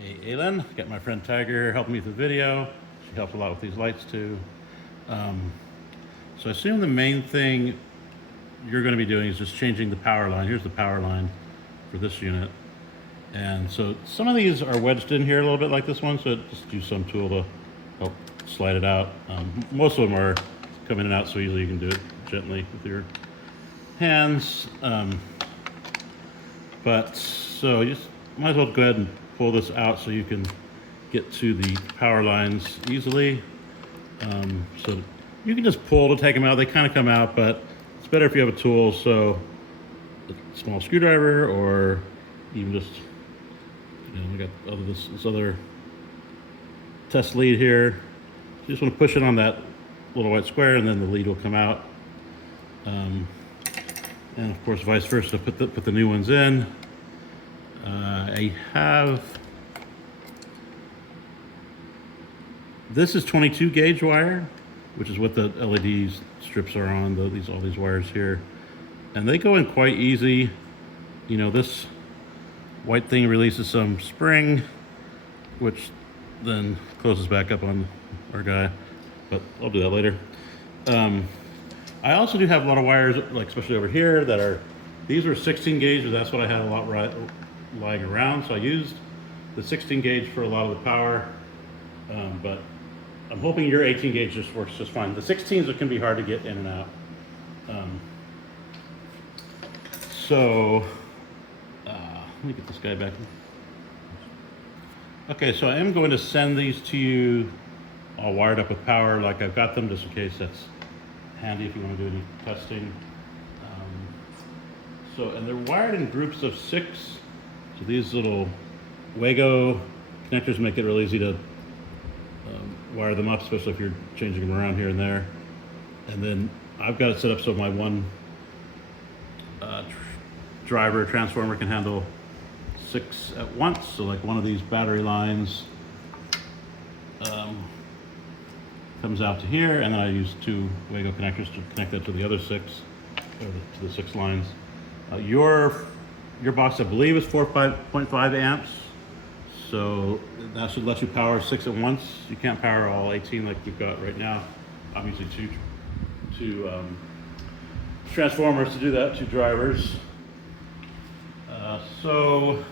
Hey, Aylin, got my friend Tiger helping me with the video. She helps a lot with these lights too. So I assume the main thing you're going to be doing is just changing the power line. Here's the power line for this unit. And so some of these are wedged in here a little bit like this one, so just use some tool to help slide it out. Most of them are coming in and out so easily you can do it gently with your hands. But so you just might as well go ahead and pull this out so you can get to the power lines easily. So you can just pull to take them out. They kind of come out, but it's better if you have a tool. So a small screwdriver, or even just, we got this other test lead here. You just want to push it on that little white square, and then the lead will come out. And of course, vice versa. Put the new ones in. I have, this is 22 gauge wire, which is what the LED strips are on, all these wires here. And they go in quite easy. This white thing releases some spring, which then closes back up on our guy, but I'll do that later. I also do have a lot of wires, like especially over here, these were 16 gauge, that's what I had a lot lying around, so I used the 16 gauge for a lot of the power, but I'm hoping your 18 gauge just works just fine. The 16s can be hard to get in and out. Let me get this guy back. Okay, so I am going to send these to you all wired up with power like I've got them, just in case that's handy if you want to do any testing. And they're wired in groups of 6. So these little Wago connectors make it real easy to wire them up, especially if you're changing them around here and there. And then I've got it set up so my one driver transformer can handle 6 at once. So like one of these battery lines comes out to here, and then I use 2 Wago connectors to connect that to the other 6, or to the 6 lines. Your box, I believe, is 4.5 amps, so that should let you power 6 at once. You can't power all 18 like we've got right now. I'm using two transformers to do that, 2 drivers. So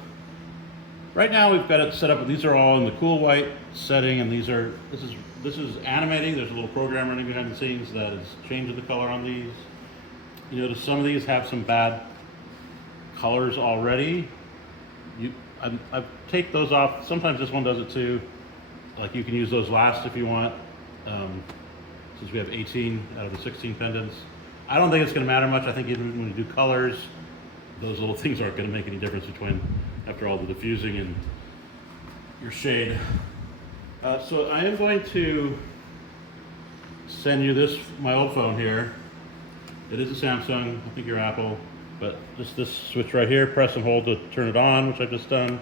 right now we've got it set up. These are all in the cool white setting, and this is animating. There's a little program running behind the scenes that is changing the color on these. You notice some of these have some bad colors already. I take those off. Sometimes this one does it too. Like you can use those last if you want. Since we have 18 out of the 16 pendants. I don't think it's going to matter much. I think even when you do colors, those little things aren't going to make any difference after all the diffusing and your shade. So I am going to send you my old phone here. It is a Samsung, I think you're Apple, but just this switch right here, press and hold to turn it on, which I've just done.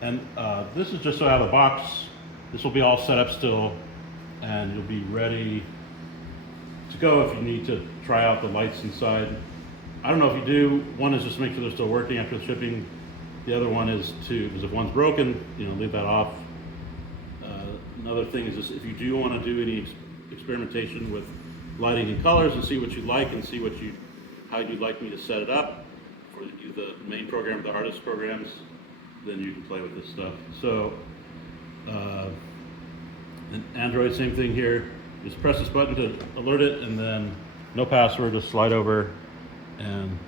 And this is just so out of the box. This will be all set up still, and you'll be ready to go if you need to try out the lights inside. I don't know if you do. One is just to make sure they're still working after the shipping. The other one is because if one's broken, leave that off. Another thing is just if you do want to do any experimentation with lighting and colors and see what you like and see how you'd like me to set it up, or the main program, the artist programs, then you can play with this stuff. So, and Android, same thing here. Just press this button to alert it, and then no password, just slide over, and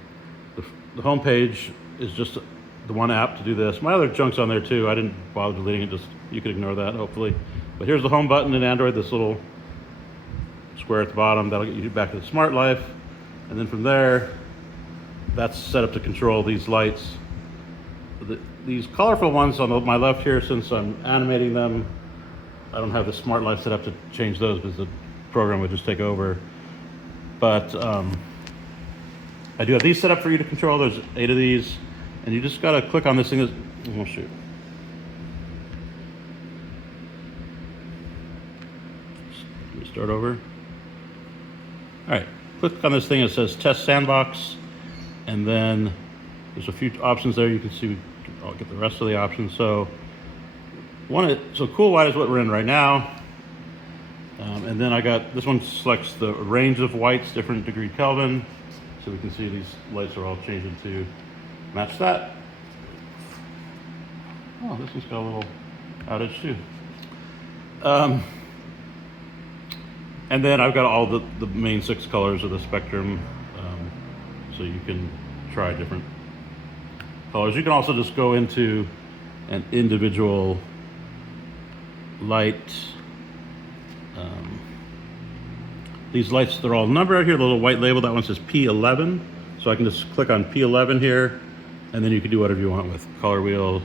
the home page is just the one app to do this. My other junk's on there too. I didn't bother deleting it, you can ignore that hopefully. But here's the home button in Android, this little square at the bottom. That'll get you back to the Smart Life. And then from there, that's set up to control these lights. These colorful ones on my left here, since I'm animating them, I don't have the Smart Life set up to change those because the program would just take over. But I do have these set up for you to control. There's 8 of these, and you just gotta click on this thing. Oh shoot. Let me start over. All right, click on this thing. It says Test Sandbox, and then there's a few options there. You can see. I'll get the rest of the options. So So cool white is what we're in right now. And then I got, this one selects the range of whites, different degree Kelvin. So we can see these lights are all changing to match that. Oh, this one's got a little outage too. And then I've got all the main 6 colors of the spectrum. So you can try different colors. You can also just go into an individual light. These lights, they're all numbered out here, the little white label, that one says P11. So I can just click on P11 here, and then you can do whatever you want with color wheel,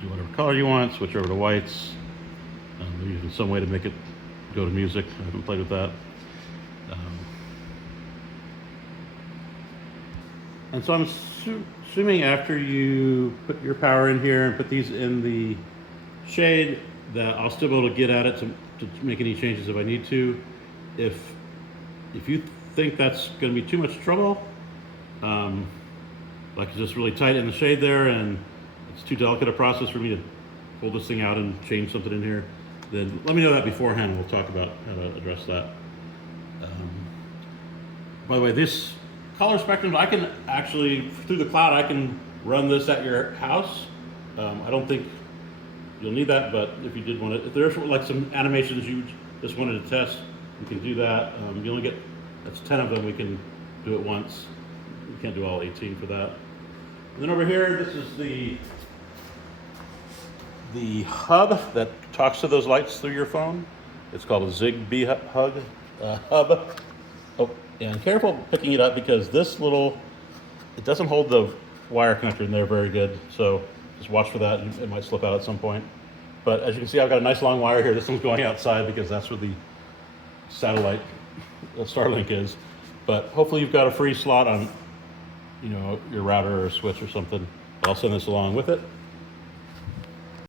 do whatever color you want, switch over to whites. There's even some way to make it go to music. I haven't played with that. And so I'm assuming after you put your power in here and put these in the shade, that I'll still be able to get at it to make any changes if I need to. If you think that's going to be too much trouble, like it's just really tight in the shade there and it's too delicate a process for me to pull this thing out and change something in here, then let me know that beforehand and we'll talk about how to address that. By the way, this color spectrum, I can actually, through the cloud, I can run this at your house. I don't think you'll need that, but if you did want to, if there's like some animations you just wanted to test, we can do that. You only get, that's 10 of them, we can do it once. We can't do all 18 for that. And then over here, this is the hub that talks to those lights through your phone. It's called a Zigbee hub. Oh, and careful picking it up because this little, it doesn't hold the wire connector in there very good. So just watch for that. It might slip out at some point. But as you can see, I've got a nice long wire here. This one's going outside because that's where the satellite Starlink is. But hopefully you've got a free slot on, your router or switch or something. I'll send this along with it.